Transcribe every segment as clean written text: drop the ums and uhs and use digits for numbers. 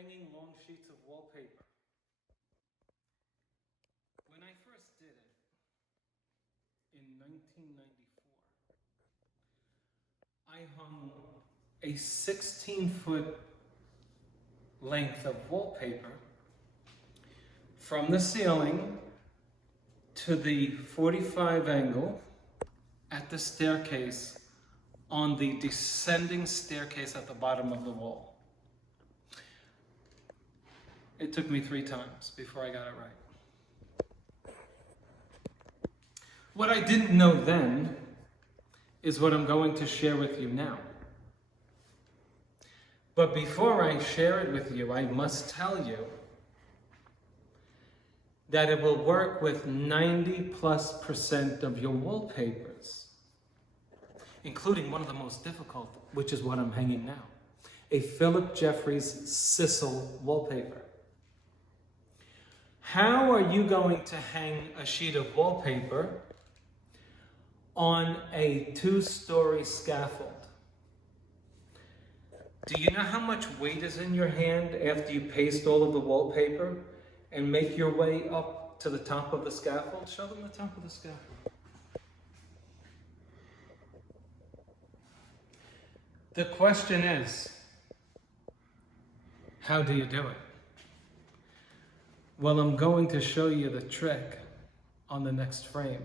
hanging long sheets of wallpaper. When I first did it in 1994, I hung a 16-foot length of wallpaper from the ceiling to the 45 angle at the staircase on the descending staircase at the bottom of the wall. It took me 3 times before I got it right. What I didn't know then is what I'm going to share with you now. But before I share it with you, I must tell you that it will work with 90+% of your wallpapers, including one of the most difficult, which is what I'm hanging now, a Philip Jeffries Sissel wallpaper. How are you going to hang a sheet of wallpaper on a 2-story scaffold? Do you know how much weight is in your hand after you paste all of the wallpaper and make your way up to the top of the scaffold? Show them the top of the scaffold. The question is, how do you do it? Well, I'm going to show you the trick on the next frame.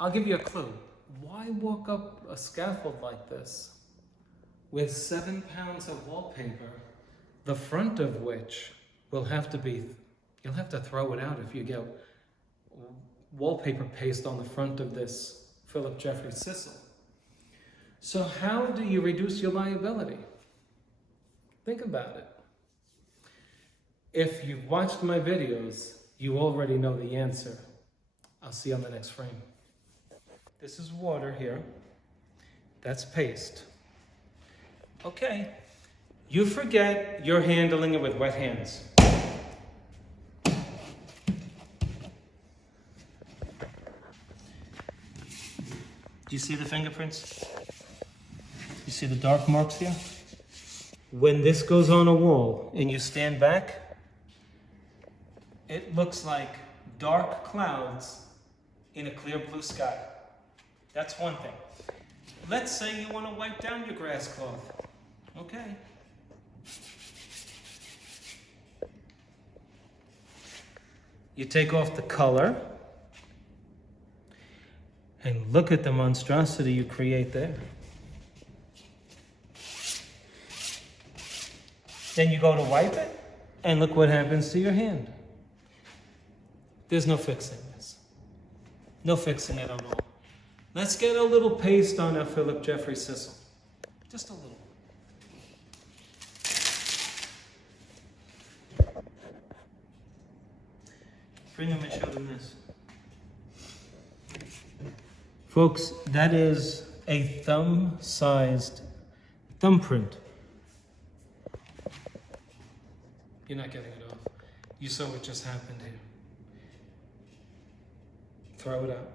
I'll give you a clue. Why walk up a scaffold like this with 7 pounds of wallpaper, the front of which will have to be, you'll have to throw it out if you get wallpaper paste on the front of this Philip Jeffries Sissel. So how do you reduce your liability? Think about it. If you've watched my videos, you already know the answer. I'll see you on the next frame. This is water here. That's paste. Okay, you forget you're handling it with wet hands. Do you see the fingerprints? You see the dark marks here? When this goes on a wall and you stand back, it looks like dark clouds in a clear blue sky. That's one thing. Let's say you want to wipe down your grass cloth. Okay. You take off the color and look at the monstrosity you create there. Then you go to wipe it and look what happens to your hand. There's no fixing this. No fixing it at all. Let's get a little paste on our Philip Jeffries Sissel. Just a little. Bring them and show them this. Folks, that is a thumb-sized thumbprint. You're not getting it off. You saw what just happened here. Throw it out.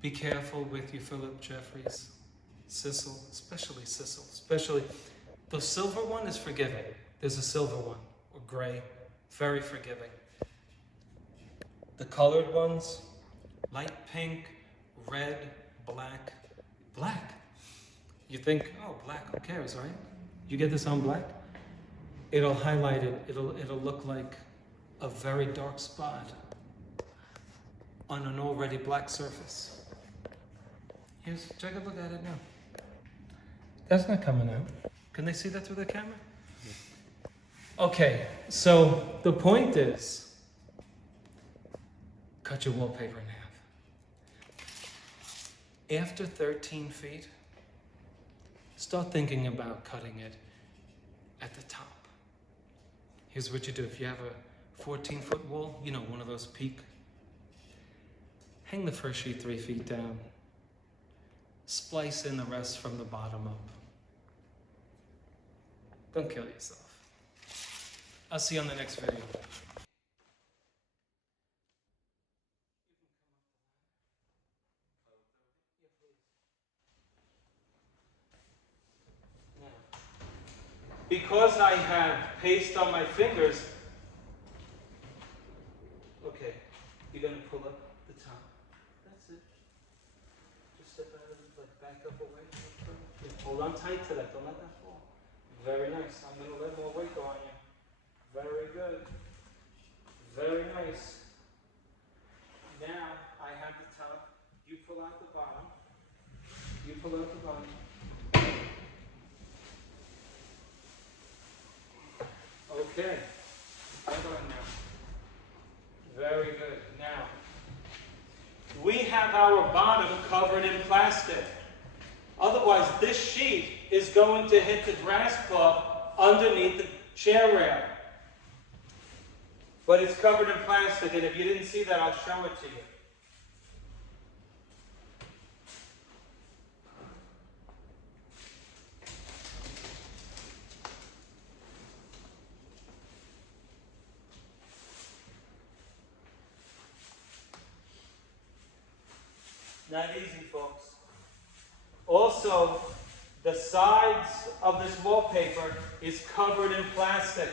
Be careful with your Philip Jeffries Sissel, especially the silver one is forgiving. There's a silver one, or gray, very forgiving. The colored ones, light pink, red, black. Black. You think, oh, black, who cares, right? You get this on black, it'll highlight it, it'll look like a very dark spot on an already black surface. Take a look at it now. That's not coming out. Can they see that through the camera? Okay, so the point is, cut your wallpaper in half. After 13 feet, start thinking about cutting it at the top. Here's what you do. If you have a 14-foot wall, you know, one of those peak, hang the first sheet 3 feet down. Splice in the rest from the bottom up. Don't kill yourself. I'll see you on the next video. Now, because I have paste on my fingers, okay, you're going to pull up the top. That's it. Just step out of it, like back up away. Hold on tight to that. Don't let that fall. Very nice. I'm going to let more weight go on you. Very good. Very nice. Now I have the top. You pull out the bottom. You pull out the bottom. Okay. Hold on now. Very good. Now, we have our bottom covered in plastic. Otherwise, this sheet is going to hit the grass cloth underneath the chair rail. But it's covered in plastic, and if you didn't see that, I'll show it to you. Not easy, folks. Also, the sides of this wallpaper is covered in plastic.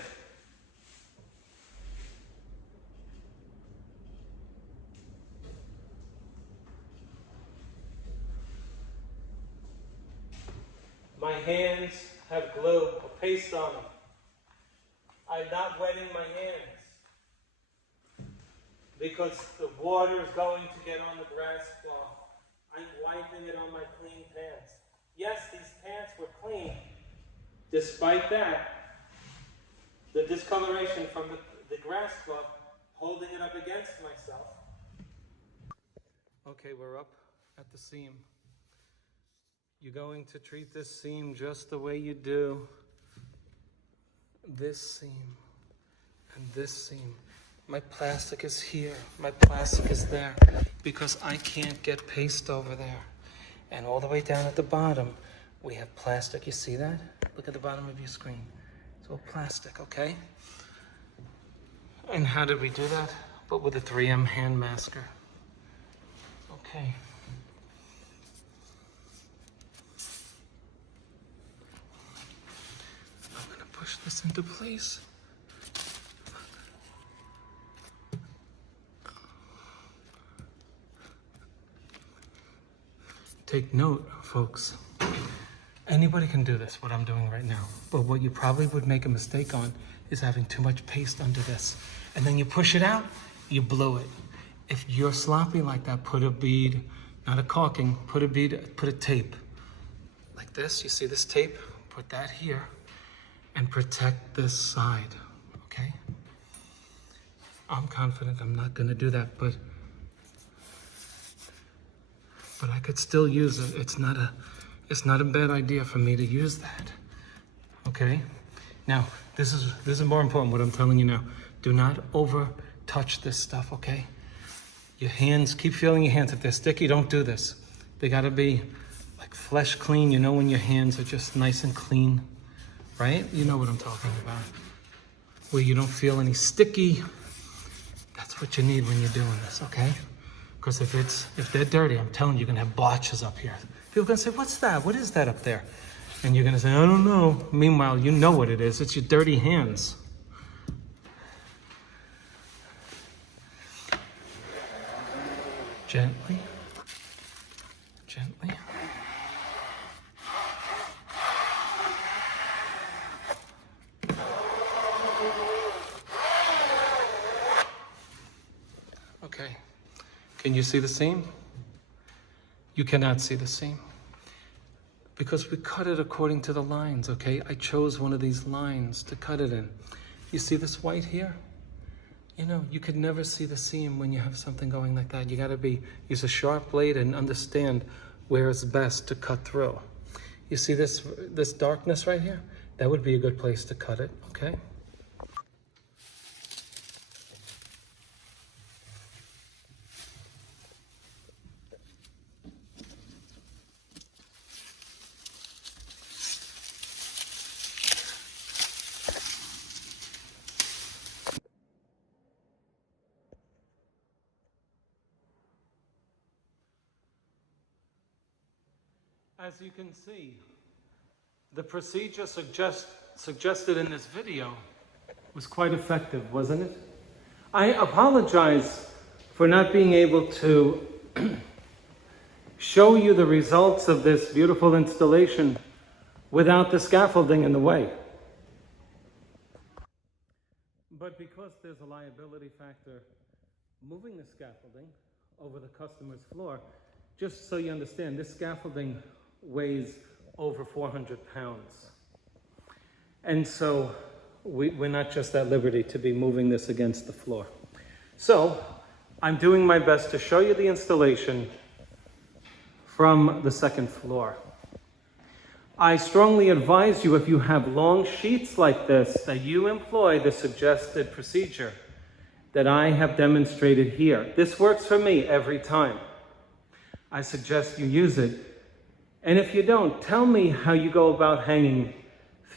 My hands have glue or paste on them. I'm not wetting my hands because the water is going to get on the grass cloth. I'm wiping it on my clean pants. Yes, these pants were clean. Despite that, the discoloration from the grass cloth, holding it up against myself. Okay, we're up at the seam. You're going to treat this seam just the way you do this seam and this seam. My plastic is here, my plastic is there, because I can't get paste over there. And all the way down at the bottom, we have plastic. You see that? Look at the bottom of your screen. It's all plastic, okay? And how did we do that? But with a 3M hand masker. Okay. I'm gonna push this into place. Take note, folks. Anybody can do this, what I'm doing right now. But what you probably would make a mistake on is having too much paste under this. And then you push it out, you blow it. If you're sloppy like that, put a bead, not a caulking, put a bead, put a tape. Like this, you see this tape? Put that here and protect this side, okay? I'm confident I'm not gonna do that, but I could still use it. It's not a bad idea for me to use that. Okay? Now, this is more important, what I'm telling you now. Do not over touch this stuff, okay? Your hands, keep feeling your hands. If they're sticky, don't do this. They gotta be like flesh clean. You know when your hands are just nice and clean, right? You know what I'm talking about. Where you don't feel any sticky. That's what you need when you're doing this, okay? Because if they're dirty, I'm telling you, you're gonna have blotches up here. People are gonna say, what's that? What is that up there? And you're gonna say, I don't know. Meanwhile, you know what it is. It's your dirty hands. Gently, gently. Okay. Can you see the seam? You cannot see the seam. Because we cut it according to the lines, okay? I chose one of these lines to cut it in. You see this white here? You know, you could never see the seam when you have something going like that. You gotta use a sharp blade and understand where it's best to cut through. You see this darkness right here? That would be a good place to cut it, okay? As you can see, the procedure suggests suggested in this video was quite effective, wasn't it? I apologize for not being able to show you the results of this beautiful installation without the scaffolding in the way. But because there's a liability factor moving the scaffolding over the customer's floor, just so you understand, this scaffolding weighs over 400 pounds. And so we're not just at liberty to be moving this against the floor. So I'm doing my best to show you the installation from the second floor. I strongly advise you, if you have long sheets like this, that you employ the suggested procedure that I have demonstrated here. This works for me every time. I suggest you use it. And if you don't, tell me how you go about hanging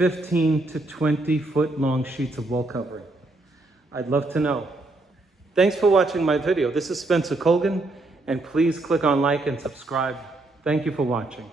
15 to 20 foot long sheets of wall covering. I'd love to know. Thanks for watching my video. This is Spencer Colgan, and please click on like and subscribe. Thank you for watching.